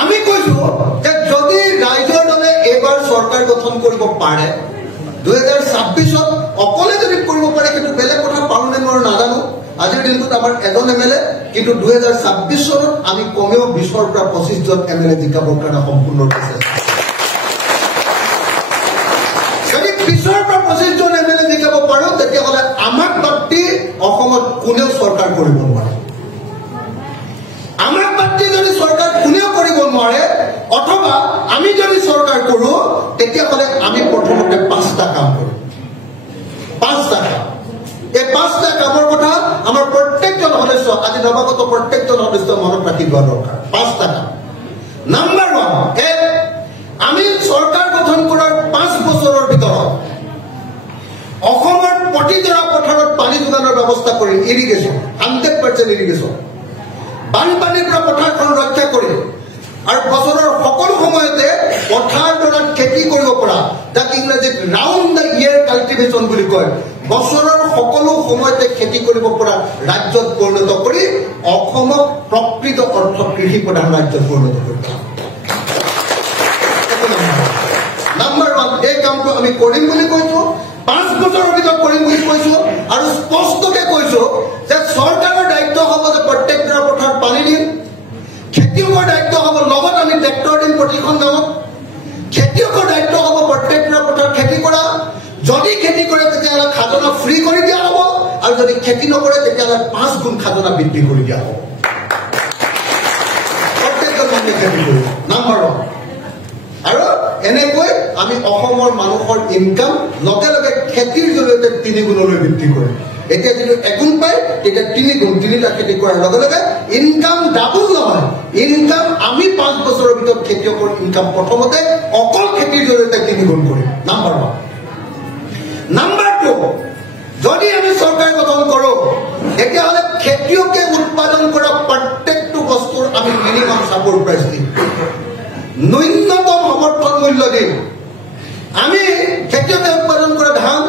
আমি কৈছো যে যদি ৰাইজৰ দলে এবাৰ চৰকাৰ গঠন কৰিব পাৰে 2026 অকলে যদি কৰিব পাৰে কিন্তু বেলেগ কথা পাৰোনে মই নাজানো আজিৰ দিনটোত আমাৰ এজন এমএলএ কিন্তু 2026 চনত আমি কমেও 20 পৰা 25 জন এমএলএ জিকাবৰ কাৰণে সম্পূৰ্ণ হৈছে যদি 20 পৰা 25 জন এমএলএ জিকাব পাৰো তেতিয়াহ'লে আমাক বাতি অসমত কোনেও চৰকাৰ কৰিব নোৱাৰে আমাৰ বাতি যদি চৰকাৰ কোনেও কৰিব নোৱাৰে অথবা আমি যদি চৰকাৰ কৰো তেতিয়াহ'লে আমি প্ৰথমতে 5টা কাম কৰিম 5টা কাম এই 5টা কামৰ কথা আমাৰ প্ৰত্যেকজন সদস্য আজি নৱাগত প্ৰত্যেকজন সদস্য মনত ৰাখি লোৱা দৰকাৰ 5টা কাম নাম্বাৰ 1 আমি চৰকাৰ গঠন কৰাৰ 5 বছৰৰ ভিতৰত অসমৰ প্ৰতিজোৰা পথাৰত পানী যোগানৰ ব্যৱস্থা কৰি ইৰিগেশ্যন 100% ইৰিগেশ্যন বানপানীৰ পৰা পথাৰখন ৰক্ষা কৰি আৰু বছৰৰ সকলো সময়তে পথাৰডৰাত খেতি কৰিব পৰা যাক ইংৰাজীত ৰাউণ্ড দ্য ইয়েৰ কাল্টিভেশ্যন বুলি কয় বছৰৰ সকলো সময়তে খেতি কৰিব পৰা ৰাজ্যত পৰিণত কৰি অসমক প্ৰকৃত অৰ্থ কৃষি প্ৰধান ৰাজ্যত পৰিণত কৰিব নাম্বাৰ 1 এই কামটো আমি কৰিম বুলি কৈছো 5 বছৰৰ ভিতৰত কৰিম বুলি কৈছো আৰু স্পষ্টকে কৈছো যে চৰকাৰৰ দায়িত্ব হ'ব যে প্ৰত্যেকটা পথাৰত পানী দিম খেতিয়কৰ দায়িত্ব হ'ব লগত আমি ট্ৰেক্টৰ দিম প্ৰতিখন গাঁৱত খেতিয়কৰ দায়িত্ব হ'ব প্ৰত্যেকটা পথাৰত খেতি কৰা যদি খেতি কৰে তেতিয়াহ'লে খাজনা ফ্ৰী কৰি দিয়া হ'ব আৰু যদি খেতি নকৰে তেতিয়াহ'লে 5 গুণ খাজনা বৃদ্ধি কৰি দিয়া হ'ব প্ৰত্যেকজন মানুহে খেতি কৰিব নাম্বাৰ 1 আৰু এনেকৈ আমি অসমৰ মানুহৰ ইনকাম লগে লগে খেতিৰ জৰিয়তে 3 গুণলৈ বৃদ্ধি কৰিম এতিয়া যদি 1 গুণ পায় তেতিয়া 3 গুণ 3টা খেতি কৰাৰ লগে লগে ইনকাম ডাবল নহয় ইনকাম আমি 5 বছৰৰ ভিতৰত খেতিয়কৰ ইনকাম প্ৰথমতে অকল খেতিৰ জৰিয়তে 3 গুণ কৰিম নাম্বাৰ 1 নাম্বাৰ 2 যদি আমি চৰকাৰ গঠন কৰো তেতিয়াহ'লে খেতিয়কে উৎপাদন কৰা প্ৰত্যেকটো বস্তুৰ আমি মিনিমাম সাপোৰ্ট প্ৰাইচ দিম ন্যূনতম সমৰ্থন মূল্য দিম আমি খেতিয়কে উৎপাদন কৰা ধান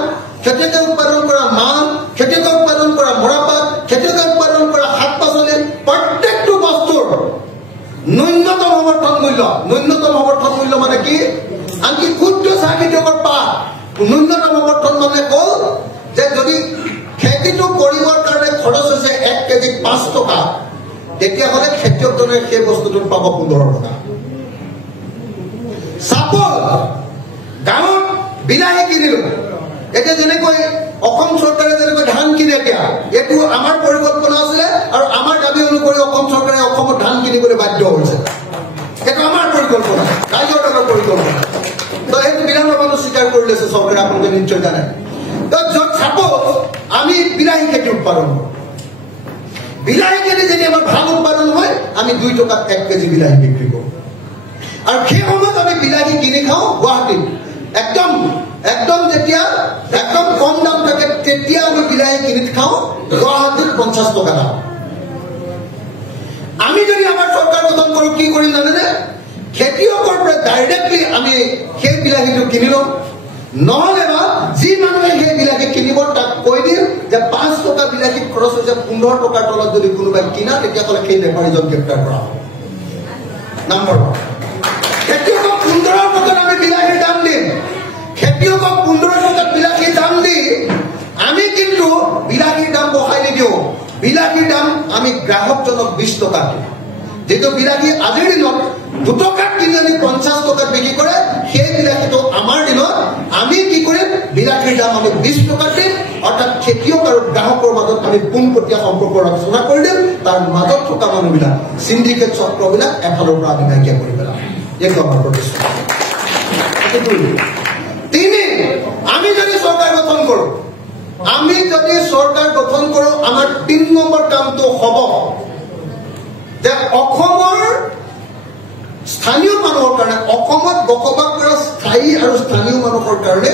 খেতিয়কে উৎপাদন কৰা মাহ খেতিয়কে উৎপাদন কৰা মৰাপাত খেতিয়কে উৎপাদন কৰা শাক পাচলি প্ৰত্যেকটো বস্তুৰ ন্যূনতম সমৰ্থন মূল্য মানে কি আনকি ক্ষুদ্ৰ চাহ খেতিয়কৰ পাত ন্যূনতম সমৰ্থন মানে হ'ল যে যদি খেতিটো কৰিবৰ কাৰণে খৰচ হৈছে 1 কেজি 5 টকা তেতিয়াহ'লে খেতিয়কজনে সেই বস্তুটো পাব 15 টকা চাপল গাঁৱত বিলাহী কিনিলো এতিয়া যেনেকৈ অসম চৰকাৰে যেনেকৈ ধান কিনে এতিয়া এইটো আমাৰ পৰিকল্পনা আছিলে আৰু আমাৰ দাবী অনুসৰি অসম চৰকাৰে অসমত ধান কিনিবলৈ বাধ্য হৈছে এইটো আমাৰ পৰিকল্পনা ৰাইজৰ দলৰ পৰিকল্পনা তো এইটো বিধানসভাতো স্বীকাৰ কৰি লৈছে চৰকাৰে আপোনালোকে নিশ্চয় জানে তো য'ত চাপল আমি বিলাহী খেতি উৎপাদন কৰোঁ বিলাহী খেতি যদি আমাৰ ভাল উৎপাদন হয় আমি 2 টকাত 1 কেজি বিলাহী বিক্ৰী কৰোঁ আৰু সেই সময়ত আমি বিলাহী কিনি খাওঁ গুৱাহাটীত একদম যেতিয়া একদম কম দাম থাকে তেতিয়া আমি বিলাহী কিনি খাওঁ গুৱাহাটীত 50 টকা দাম আমি যদি আমাৰ চৰকাৰ গঠন কৰোঁ কি কৰিম জানেনে খেতিয়কৰ পৰা ডাইৰেক্টলি আমি সেই বিলাহীটো কিনি লওঁ নহ'লে বা যি মানুহে সেই বিলাহী কিনিব তাক কৈ দিম যে 5 টকা বিলাহী খৰচ হৈছে 15 টকাৰ তলত যদি কোনোবাই কিনা তেতিয়াহ'লে সেই বেপাৰীজন গ্ৰেপ্তাৰ কৰা হ'ব নাম্বাৰ 1 খেতিয়কক 15 টকাত আমি বিলাহীৰ দাম দিম খেতিয়কক 15 টকাত বিলাহীৰ দাম দি আমি কিন্তু বিলাহীৰ দাম বঢ়াই নিদিওঁ বিলাহীৰ দাম আমি গ্ৰাহকজনক 20 টকা দিওঁ যেটো বিলাহী আজিৰ দিনত 2 টকাত কিনি আমি 50 টকাত বিক্ৰী কৰে সেই বিলাহীটো আমাৰ দিনত আমি কি কৰিম বিলাহীৰ দাম আমি 20 টকাত দিম অৰ্থাৎ খেতিয়ক আৰু গ্ৰাহকৰ মাজত আমি পোনপটীয়া সম্পৰ্ক ৰচনা কৰি দিম তাৰ মাজত থকা মানুহবিলাক সিন্ডিকেট চক্ৰবিলাক এফালৰ পৰা আমি নাইকিয়া কৰি পেলাম এইটো আমাৰ প্ৰতিশ্ৰুতি আমি যদি চৰকাৰ গঠন কৰোঁ আমাৰ 3 নম্বৰ কামটো হ'ব যে অসমৰ স্থানীয় মানুহৰ কাৰণে অসমত বসবাস কৰা স্থায়ী আৰু স্থানীয় মানুহৰ কাৰণে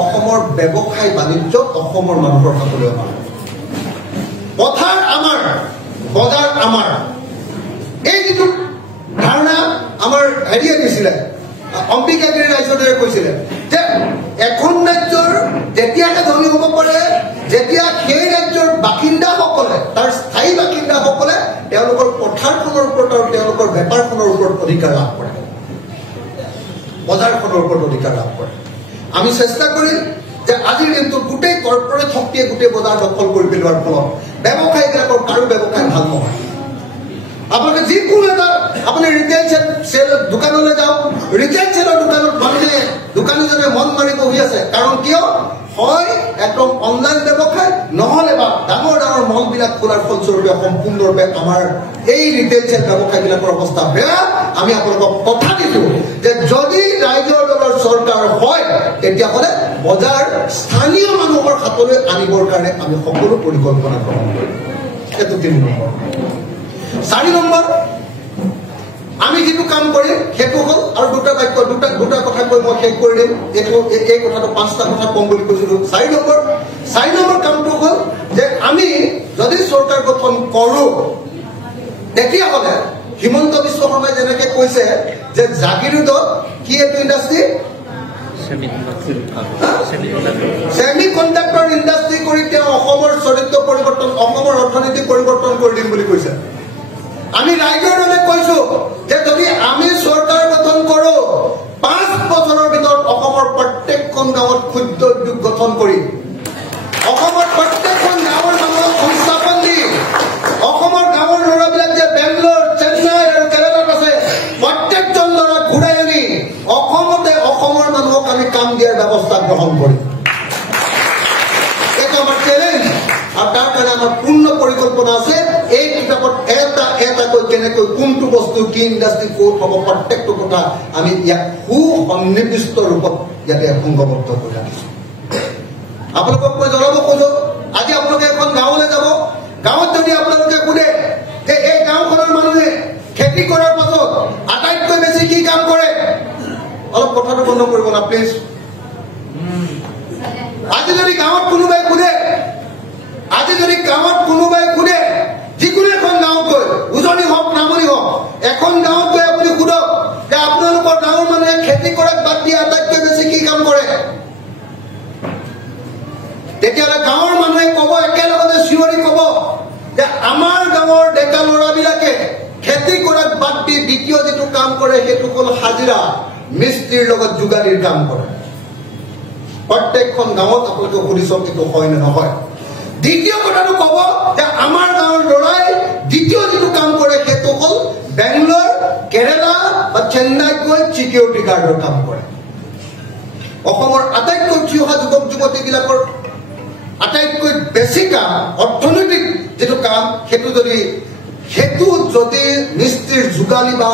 অসমৰ ব্যৱসায় বাণিজ্য অসমৰ মানুহৰ হাতলৈ অনা পথাৰ আমাৰ বজাৰ আমাৰ এই যিটো ধাৰণা আমাৰ হেৰিয়ে দিছিলে অম্বিকাগিৰি ৰাজ্যদৰে কৈছিলে যে এখন ৰাজ্যৰ যেতিয়াহে ধনী হ'ব পাৰে যেতিয়া সেই ৰাজ্যৰ বাসিন্দাসকলে তাৰ স্থায়ী বাসিন্দাসকলে তেওঁলোকৰ পথাৰখনৰ ওপৰত আৰু তেওঁলোকৰ বেপাৰখনৰ ওপৰত অধিকাৰ লাভ কৰে, বজাৰখনৰ ওপৰত অধিকাৰ লাভ কৰে। আমি চেষ্টা কৰিম যে আজিৰ দিনটোত গোটেই কৰ্পৰেট শক্তিয়ে গোটেই বজাৰ দখল কৰি পেলোৱাৰ ফলত ব্যৱসায়ীবিলাকৰ কাৰো ব্যৱসায় ভাল নহয়। আপোনালোকে যিকোনো এটা আপুনি ৰিটেইল চেল দোকানলৈ যাওক, ৰিটেইল চেলৰ দোকানত মানুহে দোকানীজনে মন মাৰি বহি আছে। কাৰণ কিয়? হয় একদম অনলাইন ব্যৱসায়, নহলে বা ডাঙৰ ডাঙৰ মলবিলাক খোলাৰ ফলস্বৰূপে সম্পূৰ্ণৰূপে আমাৰ এই ৰিটেইল চেল ব্যৱসায়ীবিলাকৰ অৱস্থা বেয়া। আমি আপোনালোকক কথা দিছোঁ যে যদি ৰাইজৰ দলৰ চৰকাৰ হয় তেতিয়াহ'লে বজাৰ স্থানীয় মানুহৰ হাতলৈ আনিবৰ কাৰণে আমি সকলো পৰিকল্পনা গ্ৰহণ কৰিম। এইটো ৩ নম্বৰ। ৪ নম্বৰ, আমি যিটো কাম কৰিম সেইটো হ'ল, আৰু দুটা কথা কৈ মই শেষ কৰি দিম। এই কথাটো 5টা কথা কম বুলি কৈছিলো। ৪ নম্বৰ কামটো হ'ল যে আমি যদি চৰকাৰ গঠন কৰো তেতিয়াহ'লে হিমন্ত বিশ্ব শৰ্মাই যেনেকে কৈছে যে জাগিৰোডত কি এইটো ইণ্ডাষ্ট্ৰী ছেমি কণ্ডাক্টৰ ইণ্ডাষ্ট্ৰী কৰি তেওঁ অসমৰ চৰিত্ৰ পৰিৱৰ্তন, অসমৰ অৰ্থনীতি পৰিৱৰ্তন কৰি দিম বুলি কৈছে। আমি ৰাইজৰ দলে কৈছো যে যদি আমি চৰকাৰ গঠন কৰো 5 বছৰৰ ভিতৰত অসমৰ প্ৰত্যেকখন গাঁৱত ক্ষুদ্ৰ উদ্যোগ গঠন কৰি, অসমৰ প্ৰত্যেকখন গাঁৱৰ মানুহক সংস্থাপন দি, অসমৰ গাঁৱৰ ল'ৰাবিলাক যে বেংগলোৰ, চেন্নাই আৰু কেৰালাত আছে প্ৰত্যেকজন ল'ৰা ঘূৰাই আনি অসমতে অসমৰ মানুহক আমি কাম দিয়াৰ ব্যৱস্থা গ্ৰহণ কৰিম। এইটো আমাৰ চেলেঞ্জ, আৰু তাৰ কাৰণে আমাৰ পূৰ্ণ পৰিকল্পনা আছে। এই কিতাপত এটাকৈ কেনেকৈ কোনটো বস্তু কি ইণ্ডাষ্ট্ৰী ক'ত হ'ব প্ৰত্যেকটো কথা আমি ইয়াক সুসন্নিৱিষ্ট ৰূপত ইয়াতে সংঘবদ্ধ কৰি ৰাখিছোঁ। আপোনালোকক মই জনাব খোজো, আজি আপোনালোকে এখন গাঁৱলৈ যাব, গাঁৱত যদি আপোনালোকে সোধে যে এই গাঁওখনৰ মানুহে খেতি কৰাৰ পাছত আটাইতকৈ বেছি কি কাম কৰে, অলপ কথাটো বন্ধ কৰিব না প্লিজ। আজি যদি গাঁৱত কোনোবাই সোধে, যিকোনো এখন গাঁৱত গৈ, উজনি হওক নামনি হওক, এখন গাঁৱত গৈ আপুনি সোধক যে আপোনালোকৰ গাঁৱৰ মানুহে খেতি কৰাক বাদ দিয়ে আটাইতকৈ বেছি কি কাম কৰে, তেতিয়াহ'লে গাঁৱৰ মানুহে ক'ব, একেলগতে চিঞৰি ক'ব যে আমাৰ গাঁৱৰ ডেকা ল'ৰাবিলাকে খেতি কৰাক বাদ দি দ্বিতীয় যিটো কাম কৰে সেইটো হ'ল হাজিৰা, মিস্ত্ৰীৰ লগত যোগালীৰ কাম কৰে। প্ৰত্যেকখন গাঁৱত আপোনালোকে সুধি চাওক এইটো হয় নে নহয়। দ্বিতীয় কথাটো ক'ব যে আমাৰ গাঁৱৰ ল'ৰাই দ্বিতীয় যিটো কাম কৰে সেইটো হ'ল বেংগলোৰ, কেৰেলা বা চেন্নাইত গৈ চিকিউৰিটি গাৰ্ডৰ কাম কৰে। অসমৰ আটাইতকৈ উঠি অহা যুৱক যুৱতীবিলাকৰ আটাইতকৈ বেছি কাম, অৰ্থনৈতিক যিটো কাম, সেইটো যদি মিস্ত্ৰীৰ যোগালী বা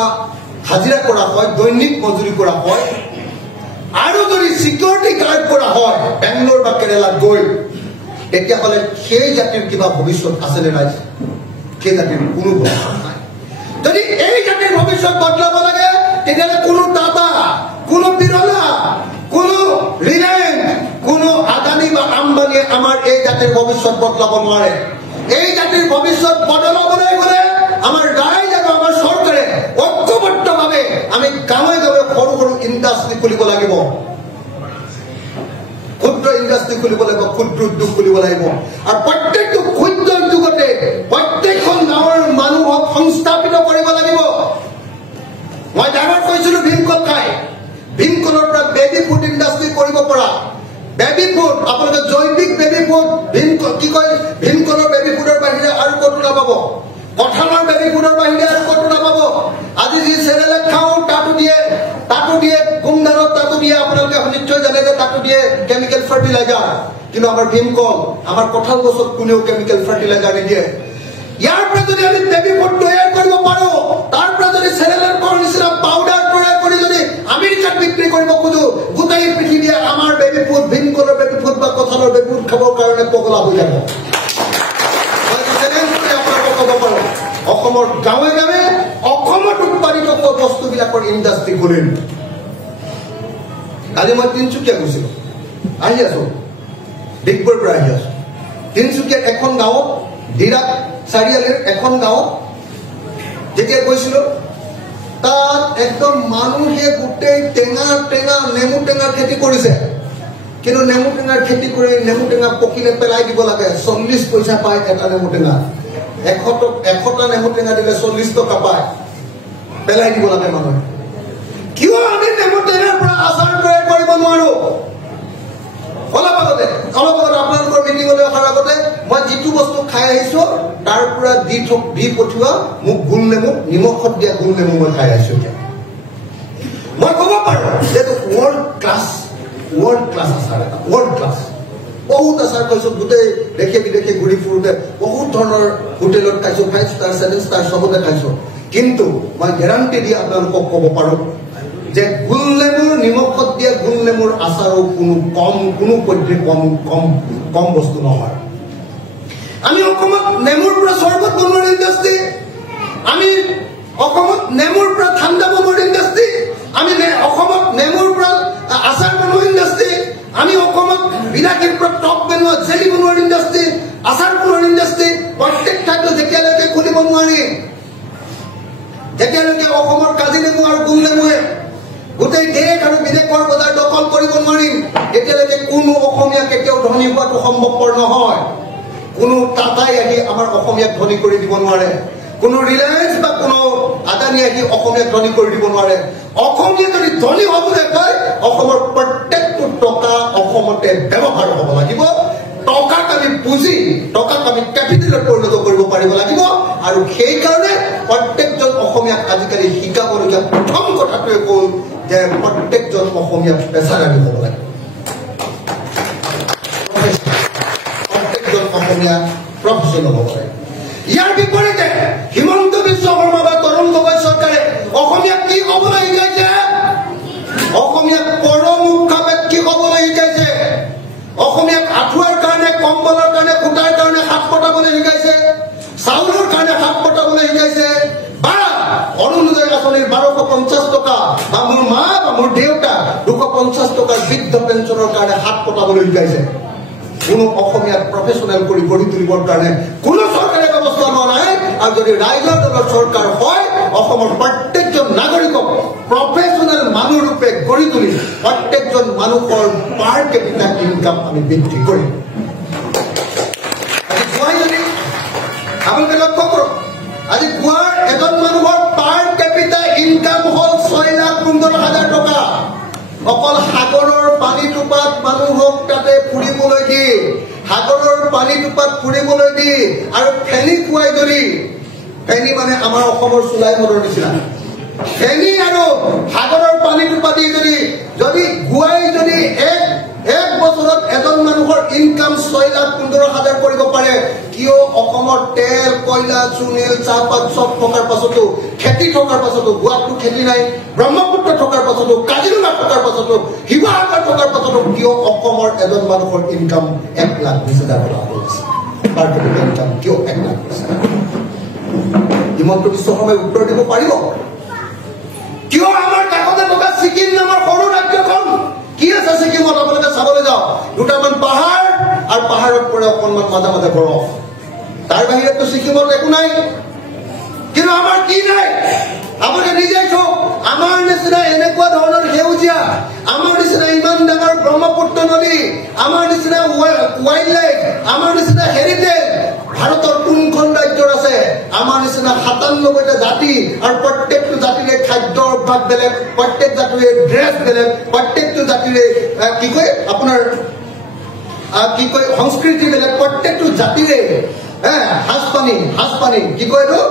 হাজিৰা কৰা হয়, দৈনিক মজুৰি কৰা হয়, আৰু যদি চিকিউৰিটি গাৰ্ড কৰা হয় বেংগলোৰ বা কেৰেলাত গৈ, তেতিয়াহ'লে সেই জাতিৰ কিবা ভৱিষ্যত আছেনে ৰাইজ? সেই জাতিৰ কোনো ভৱিষ্যত নাই। যদি এই জাতিৰ ভৱিষ্যত বদলাব লাগে তেতিয়াহ'লে কোনো টাটা, কোনো বিৰলা, কোনো ৰিলায়েন্স, কোনো আদানী বা আম্বানীয়ে আমাৰ এই জাতিৰ ভৱিষ্যত বদলাব নোৱাৰে। এই জাতিৰ ভৱিষ্যত বদলাবলৈ গ'লে আমাৰ ৰাইজ আৰু আমাৰ চৰকাৰে ঐক্যবদ্ধভাৱে আমি গাঁৱে গাঁৱে সৰু সৰু ইণ্ডাষ্ট্ৰী খুলিব লাগিব, ক্ষুদ্ৰ ইণ্ডাষ্ট্ৰী খুলিব লাগিব, ক্ষুদ্ৰ উদ্যোগ খুলিব লাগিব, আৰু প্ৰত্যেকটো ক্ষুদ্ৰ উদ্যোগতে প্ৰত্যেকখন গাঁৱৰ মানুহক সংস্থাপিত কৰিব লাগিব। মই ডাঙৰ কৈছিলো ভীমকল খাই, ভীমকলৰ পৰা বেবী ফুড ইণ্ডাষ্ট্ৰী কৰিব পৰা, বেবী ফুড আপোনালোকে জৈৱিক বেবী ফুড, ভীমকলৰ বেবী ফুডৰ বাহিৰে আৰু ক'তো নাপাব, কঁঠালৰ বেবী ফুডৰ বাহিৰে আৰু ক'তো নাপাব। আজি যি চেৰেলেক খাওঁ তাতো দিয়ে গুমধানত, তাতো দিয়ে, আপোনালোকে নিশ্চয় জানে যে তাতো দিয়ে কেমিকেল ফাৰ্টিলাইজাৰ। কিন্তু আমাৰ ভীমকল, আমাৰ কঁঠাল গছত কোনেও কেমিকেল ফাৰ্টিলাইজাৰ নিদিয়ে। ইয়াৰ পৰা যদি আমি বেবী ফুড তৈয়াৰ কৰিব পাৰো, তাৰ পৰা যদি চেৰেলেকৰ নিচিনা পাউডাৰ তৈয়াৰ কৰি যদি আমেৰিকাত বিক্ৰী কৰিব খোজো, গোটেই পৃথিৱীয়ে আমাৰ বেবী ফুড, ভীমকলৰ বেবী ফুড বা কঁঠালৰ বেবী ফুড খাবৰ কাৰণে পগলা হৈ যাব। অসমৰ গাঁৱে গাঁৱে অসমত উৎপাদিত বস্তুবিলাকৰ ইণ্ডাষ্ট্ৰী খুলিম। কালি মই তিনিচুকীয়া গৈছিলো, আহি আছো, ডিগবৈৰ পৰা আহি আছো। তিনিচুকীয়াৰ এখন গাঁৱত, ডিৰাক চাৰিআলিৰ এখন গাঁৱত যেতিয়া গৈছিলো, তাত একদম মানুহে গোটেই টেঙা নেমু টেঙাৰ খেতি কৰিছে। কিন্তু নেমু টেঙাৰ খেতি কৰি নেমু টেঙা পকিলে পেলাই দিব লাগে, 40 পইচা পায় এটা নেমু টেঙা। 100টা নেমু টেঙা দিলে 40 টকা পায়। পেলাই দিব লাগে মানুহে কিয় আমি নেমুৰ টেঙাৰ পৰা আচাৰ তৈয়াৰ কৰিব নোৱাৰো অলপ আগতে আপোনালোকৰ মিটিঙলৈ অহাৰ আগতে মই যিটো বস্তু খাই আহিছো তাৰ পৰা দি পঠিওৱা মোক গোল নেমু নিমখত দিয়া গোল নেমু মই খাই আহিছো এতিয়া মই ক'ব পাৰো যে ৱৰ্ল্ড ক্লাছ আচাৰ এটা ৱৰ্ল্ড ক্লাছ বহুত আচাৰ খাইছো গোটেই দেশে বিদেশে ঘূৰি ফুৰোতে বহুত ধৰণৰ হোটেলত খাইছো 5 ষ্টাৰ 7 ষ্টাৰ চবতে খাইছো কিন্তু মই গেৰাণ্টি দি আপোনালোকক ক'ব পাৰো যে গোল নেমুৰ নিমখত দিয়া গোল নেমুৰ আচাৰো কোনো পদ্ধতি কম বস্তু নহয় আমি অসমত নেমুৰ পৰা চৰবত বনোৱাৰ ইণ্ডাষ্ট্ৰী আমি অসমত নেমুৰ পৰা ঠাণ্ডা বনোৱাৰ ইণ্ডাষ্ট্ৰী আমি অসমত নেমুৰ পৰা আচাৰ বনোৱাৰ ইণ্ডাষ্ট্ৰী আমি অসমত বিলাহীৰ পৰা টক বনোৱা জেলি বনোৱাৰ ইণ্ডাষ্ট্ৰী আচাৰ বনোৱাৰ ইণ্ডাষ্ট্ৰী প্ৰত্যেক ঠাইতে যেতিয়ালৈকে খুলিব নোৱাৰি যেতিয়ালৈকে অসমৰ কাজি নেমু আৰু গোল নেমুৱে গোটেই দেশ আৰু বিদেশৰ বজাৰ দখল কৰিব নোৱাৰিম তেতিয়ালৈকে কোনো অসমীয়া কেতিয়াও ধনী হোৱাটো সম্ভৱপৰ নহয় কোনো টাটাই আহি আমাৰ অসমীয়াক ধনী কৰি দিব নোৱাৰে কোনো ৰিলায়েন্স বা কোনো আদানী আহি অসমীয়াক ধনী কৰি দিব নোৱাৰে অসমীয়া যদি ধনী হ'বলৈ কয় অসমৰ প্ৰত্যেকটো টকা অসমতে ব্যৱহাৰ হ'ব লাগিব টকাক আমি পুঁজি টকাক আমি কেপিটেলত পৰিণত কৰিব পাৰিব লাগিব আৰু সেইকাৰণে প্ৰত্যেকজন অসমীয়াক আজিকালি শিকাবলগীয়া প্ৰথম কথাটোৱে হ'ল যে প্ৰত্যেকজন অসমীয়া পেছাদাৰী হ'ব লাগে প্ৰত্যেকজন অসমীয়া প্ৰফেচনেল হ'ব লাগে ইয়াৰ বিপৰীতে হিমন্ত বিশ্ব শৰ্মা বা তৰুণ গগৈ চৰকাৰে অসমীয়াক কি ক'বলৈ শিকাইছে অসমীয়াক পৰমুখাৱে কি ক'বলৈ শিকাইছে অসমীয়াক আঁঠুৱাৰ কাৰণে কম্বলৰ কাৰণে সূতাৰ কাৰণে হাত পতাবলৈ শিকাইছে চাউলৰ কাৰণে হাত পতাবলৈ শিকাইছে বা অৰুণোদয় আঁচনিৰ 1250 টকা বা মোৰ মা বা মোৰ দেউতা 250 টকাৰ বৃদ্ধ পেঞ্চনৰ কাৰণে হাত পতাবলৈ শিকাইছে কোনো অসমীয়াক প্ৰফেচনেল কৰি গঢ়ি তুলিবৰ কাৰণে কোনো চৰকাৰে ব্যৱস্থা লোৱা নাই আৰু যদি ৰাইজৰ দলৰ চৰকাৰ হয় অসমৰ প্ৰত্যেকজন নাগৰিকক প্ৰফেচনেল মানুহ ৰূপে গঢ়ি তুলি প্ৰত্যেকজন মানুহৰ পাৰ কেপিটা ইনকাম আমি বৃদ্ধি কৰিম আপোনালোকে লক্ষ্য কৰক আজি গোৱাৰ এজন মানুহৰ পাৰ কেপিটা ইনকাম হ'ল 6,15,000 টকা অকল সাগৰৰ পানী টোপাত মানুহক তাতে ফুৰিবলৈ দি সাগৰৰ পানী টোপাত ফুৰিবলৈ দি আৰু ফেনী খুৱাই ধৰি ফেনী মানে আমাৰ অসমৰ চুলাই মদৰ নিচিনা ফেনী আৰু সাগৰৰ পানী টোপা দি যদি গুৱাই যদি এক বছৰত এজন মানুহৰ ইনকাম 6,15,000 কৰিব পাৰে কিয় অসমৰ তেল কয়লা চুনিল চাহপাত চব থকাৰ পাছতো খেতি থকাৰ পাছতো গুৱাহাটীত খেতি নাই ব্ৰহ্মপুত্ৰ থকাৰ পাছতো কাজিৰঙা থকাৰ পাছতো শিৱসাগৰ থকাৰ পাছতো কিয় অসমৰ এজন মানুহৰ ইনকাম 1,20,000 টকা হৈছে পাৰ কেপিটা ইনকাম কিয় 1,20,000 হিমন্ত বিশ্ব শৰ্মাই উত্তৰ দিব পাৰিব কিয় আমাৰ কাষতে থকা ছিকিম নামৰ সৰু ৰাজ্যখন কি আছে ছিকিমত আপোনালোকে চাবলৈ যাওক দুটামান পাহাৰ আৰু পাহাৰত পৰে অকণমান মাজে মাজে বৰফ তাৰ বাহিৰেতো ছিকিমত একো নাই কিন্তু আমাৰ কি নাই আপোনালোকে নিজে চাওক আমাৰ নিচিনা এনেকুৱা ধৰণৰ সেউজীয়া আমাৰ নিচিনা ইমান ডাঙৰ ব্ৰহ্মপুত্ৰ নদী আমাৰ নিচিনা ৱাইল্ড লাইফ আমাৰ নিচিনা হেৰিটেজ ভাৰতৰ কোনখন ৰাজ্যৰ আছে আমাৰ নিচিনা 97টা জাতি আৰু প্ৰত্যেকটো জাতিৰে খাদ্য অভ্যাস বেলেগ প্ৰত্যেক জাতিৰে ড্ৰেছ বেলেগ প্ৰত্যেকটো জাতিৰে কি কয় আপোনাৰ সংস্কৃতি বেলেগ প্ৰত্যেকটো জাতিৰে সাজপানী কি কয় এইটো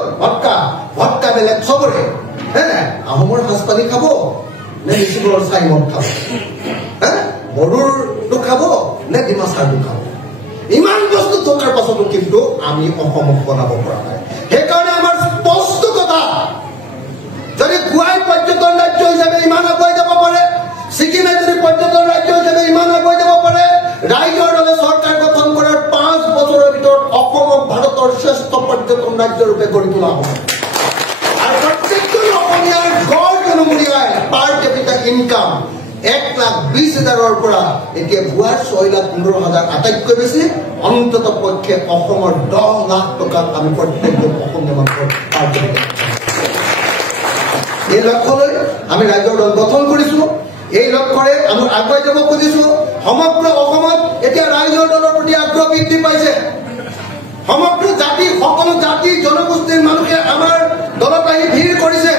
ভটকা বেলেগ চবৰে আহোমৰ সাজপানী খাব নে মিচিঙৰ চাইমদ খাব বড়োৰটো খাব নে ডিমাচাৰটো খাব ইমান বস্তু থকাৰ পাছতো কিন্তু আমি অসমক বনাব পৰা নাই সেইকাৰণে আমাৰ স্পষ্ট কথা যদি গুৱাই পৰ্যটন ৰাজ্য হিচাপে ইমান আগুৱাই যাব পাৰে ছিকিমে যদি পৰ্যটন ৰাজ্য হিচাপে ইমান আগুৱাই যাব পাৰে ৰাইজৰ দলে চৰকাৰ গঠন কৰাৰ 5 বছৰৰ ভিতৰত অসমক ভাৰতৰ শ্ৰেষ্ঠ পৰ্যটন ৰাজ্য ৰূপে গঢ়ি তোলা হ'ব আৰু প্ৰত্যেকজন অসমীয়াৰ গড় জনমূলীয়াই পাৰ কেপিটা ইনকাম 1,20,000 পৰা এতিয়া গুৱাৰ 6,15,000 আটাইতকৈ বেছি অন্তত পক্ষে অসমৰ 10 লাখ টকাত আমি প্ৰত্যেকজন অসমীয়া মানুহৰ পাৰ কেপিটা এই লক্ষ্যলৈ আমি ৰাজ্যৰ দল গঠন কৰিছো এই লক্ষ্যৰে আমি আগুৱাই যাব খুজিছো সমগ্ৰ অসমত এতিয়া ৰাইজৰ দলৰ প্ৰতি আগ্ৰহ বৃদ্ধি পাইছে সমগ্ৰ জাতি সকলো জাতি জনগোষ্ঠীৰ মানুহে আমাৰ দলত আহি ভিৰ কৰিছে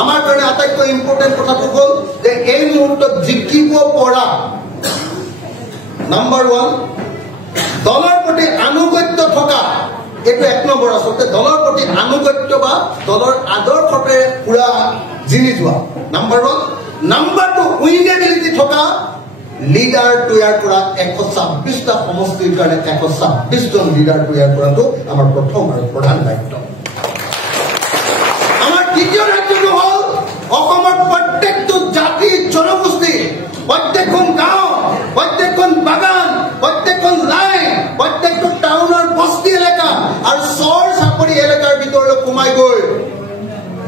আমাৰ কাৰণে আটাইতকৈ ইম্পৰ্টেণ্ট কথাটো হ'ল যে এই মুহূৰ্তত জিকিব পৰা নাম্বাৰ 1 দলৰ প্ৰতি আনুগত্য থকা, এইটো 1 নম্বৰ আচলতে দলৰ প্ৰতি আনুগত্য বা দলৰ আদৰ্শতে পুৰা জিনি যোৱা নাম্বাৰ 1। নাম্বাৰ 2 উইনেবিলিটি থকা লিডাৰ তৈয়াৰ কৰা 126টা সমষ্টিৰ কাৰণে 126জন লিডাৰ তৈয়াৰ কৰাটো আমাৰ প্ৰথম আৰু প্ৰধান দায়িত্ব। আমাৰ দ্বিতীয় দায়িত্বটো হ'ল অসমৰ প্ৰত্যেকটো জাতি জনগোষ্ঠী, প্ৰত্যেকখন গাঁও, প্ৰত্যেকখন বাগান, প্ৰত্যেকখন লাইন, প্ৰত্যেকটো টাউনৰ বস্তি এলেকা আৰু চৰ চাপৰি এলেকাৰ ভিতৰলৈ সোমাই গৈ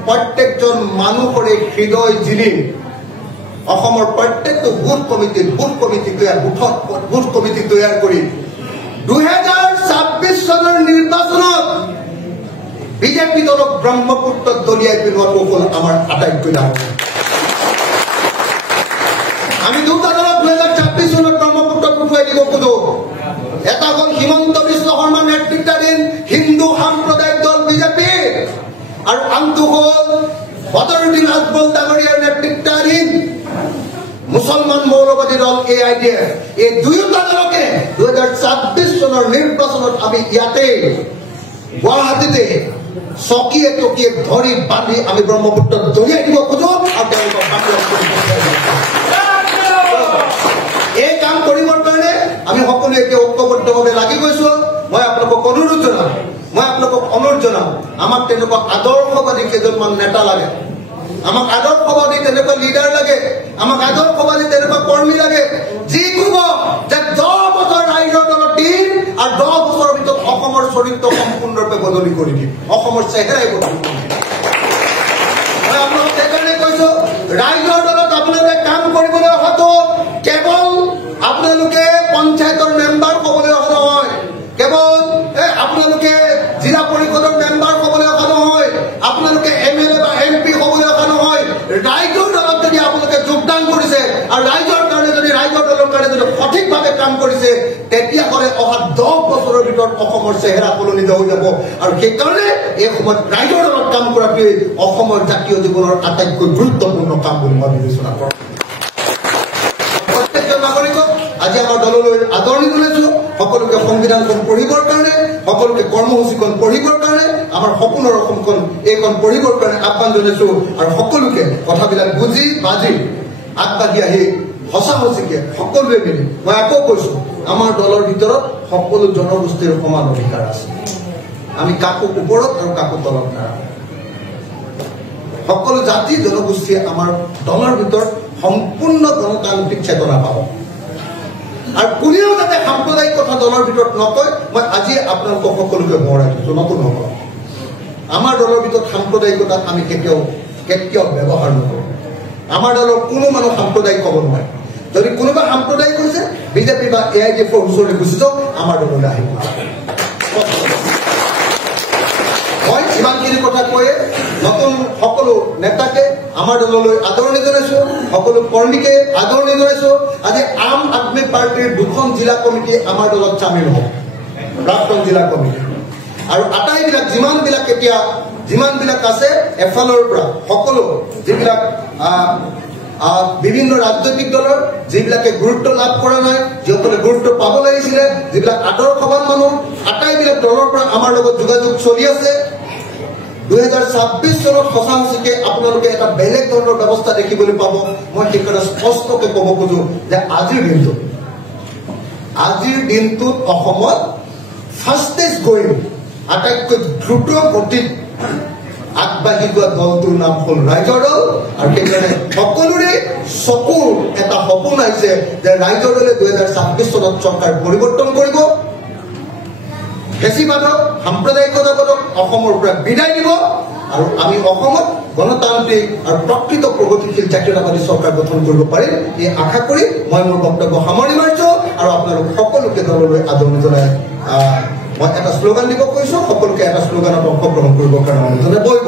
প্ৰত্যেকজন মানুহৰে হৃদয় জিনি অসমৰ প্ৰত্যেকটো বুথ কমিটি তৈয়াৰ কৰি 2026 চনৰ নিৰ্বাচনত বিজেপি দলক ব্ৰহ্মপুত্ৰত দলিয়াই পেলোৱাটো হ'ল আমাৰ আটাইতকৈ ডাঙৰ। আমি দুটা দলক 2026 চনত ব্ৰহ্মপুত্ৰত উঠুৱাই দিব খোজো। এটা হ'ল হিমন্ত বিশ্ব শৰ্মা নেতৃত্বাধীন হিন্দু সাম্প্ৰদায়িক দল বিজেপি, আৰু আনটো হ'ল বদৰুদ্দিন আজমল ডাঙৰীয়াৰ নেতৃত্বাধীন মুছলমান মৌলবাদী দল AIDF। এই দুয়োটা দলকে 2026 চনৰ নিৰ্বাচনত আমি ইয়াতে গুৱাহাটীতে চকীয়ে টকীয়ে ধৰি বান্ধি আমি ব্ৰহ্মপুত্ৰত দলিয়াই দিব খোজো আৰু তেওঁলোকক এই কাম কৰিবৰ কাৰণে আমি সকলোৱে এতিয়া ঐক্যবদ্ধভাৱে লাগি গৈছো। মই আপোনালোকক অনুৰোধ জনাম, আমাক তেনেকুৱা আদৰ্শবাদী কেইজনমান নেতা লাগে, আমাক আদৰ্শবাদী তেনেকুৱা লিডাৰ লাগে, আমাক আদৰ্শবাদী তেনেকুৱা কৰ্মী লাগে যি ক'ব যে 10 বছৰ ৰাইজৰ দলত দিম আৰু 10 বছৰৰ ভিতৰত অসমৰ চৰিত্ৰ সম্পূৰ্ণৰূপে বদলি কৰি দিম, অসমৰ চেহেৰাই বদলি কৰি দিম। মই আপোনালোকক সেইকাৰণে কৈছো, ৰাইজৰ দলত আপোনালোকে কাম কৰিবলৈ অহাটো কেৱল আপোনালোকে পঞ্চায়তৰ মেম্বাৰ হ'বলৈ অহা নহয়, কেৱল আপোনালোকে জিলা পৰিষদৰ মেম্বাৰ হ'বলৈ অহা নহয়, আপোনালোকে MLA বা MP হ'বলৈ অহা নহয়। ৰাইজৰ দলত যদি আপোনালোকে যোগদান কৰিছে আৰু ৰাইজৰ দলৰ কাৰণে যদি সঠিকভাৱে কাম কৰিছে, তেতিয়াহ'লে অহা 10 বছৰৰ ভিতৰত অসমৰ চেহেৰা সলনিত হৈ যাব। আৰু সেইকাৰণে এই সময়ত ৰাইজৰ দলত কাম কৰাটোৱে অসমৰ জাতীয় জীৱনৰ আটাইতকৈ গুৰুত্বপূৰ্ণ কাম বুলি মই বিবেচনা কৰোঁ। প্ৰত্যেকজন নাগৰিকক আজি আমাৰ দললৈ আদৰণি জনাইছো, সকলোকে সংবিধানখন পঢ়িবৰ কাৰণে, সকলোকে কৰ্মসূচীখন পঢ়িবৰ কাৰণে, আমাৰ সপোনৰ অসমখন এইখন পঢ়িবৰ কাৰণে আহ্বান জনাইছো। আৰু সকলোকে কথাবিলাক বুজি বাজি আগবাঢ়ি আহি সঁচা সঁচিকে সকলোৱে মিলি মই আকৌ কৈছো, আমাৰ দলৰ ভিতৰত সকলো জনগোষ্ঠীৰ সমান অধিকাৰ আছে। আমি কাকো ওপৰত আৰু কাকো তলত নাৰাখো। সকলো জাতি জনগোষ্ঠীয়ে আমাৰ দলৰ ভিতৰত সম্পূৰ্ণ গণতান্ত্ৰিক চেতনা পাব। আৰু কোনেও যাতে সাম্প্ৰদায়িক কথা দলৰ ভিতৰত নকয়, মই আজি আপোনালোকক সকলোকে সোঁৱৰাই দিছো, নতুন হ'ব। আমাৰ দলৰ ভিতৰত সাম্প্ৰদায়িকতা আমি কেতিয়াও ব্যৱহাৰ নকৰোঁ। আমাৰ দলৰ কোনো মানুহ সাম্প্ৰদায়িক হ'ব নোৱাৰে। যদি কোনোবা সাম্প্ৰদায়িক হৈছে, বিজেপি বা AIDFৰ ওচৰলৈ গুচি যাওক, আমাৰ দললৈ আহিব। মই ইমানখিনি কথা কৈয়ে নতুন সকলো নেতাকে আমাৰ দললৈ আদৰণি জনাইছো, সকলো কৰ্মীকে আদৰণি জনাইছো। আজি আম আদমি পাৰ্টীৰ 2খন জিলা কমিটি আমাৰ দলত চামিল হ'ব, প্ৰাক্তন জিলা কমিটি। আৰু আটাইবিলাক যিমানবিলাক আছে এফালৰ পৰা সকলো যিবিলাক বিভিন্ন ৰাজনৈতিক দলৰ যিবিলাকে গুৰুত্ব লাভ কৰা নাই, যিসকলে গুৰুত্ব পাব লাগিছিলে, যিবিলাক আদৰ্শৱান মানুহ, আটাইবিলাক দলৰ পৰা আমাৰ লগত যোগাযোগ চলি আছে। 2026 চনত সঁচা সঁচিকে আপোনালোকে এটা বেলেগ ধৰণৰ ব্যৱস্থা দেখিবলৈ পাব। মই সেইকাৰণে স্পষ্টকৈ ক'ব খোজো যে আজিৰ দিনটোত অসমত ফাষ্টেষ্ট গ্ৰয়িং, আটাইতকৈ দ্ৰুত গতিত আগবাঢ়ি যোৱা দলটোৰ নাম হ'ল ৰাইজৰ দল। আৰু সেইকাৰণে সকলোৰে চকুৰ এটা সপোন আহিছে যে ৰাইজৰ দলে 2026 চনত চৰকাৰ পৰিৱৰ্তন কৰিব, ফেচিবাদক সাম্প্ৰদায়িকতাবাদক অসমৰ পৰা বিদায় দিব, আৰু আমি অসমত গণতান্ত্ৰিক আৰু প্ৰকৃত প্ৰগতিশীল জাতীয়তাবাদী চৰকাৰ গঠন কৰিব পাৰিম। এই আশা কৰি মই মোৰ বক্তব্য সামৰণি মাৰিছো। আৰু আপোনালোক সকলোকে দললৈ আদৰণি জনাই মই এটা শ্লোগান দিব কৈছো, সকলোকে এটা শ্লোগানত অংশগ্ৰহণ কৰিবৰ কাৰণে অনুৰোধ জনাই বৈ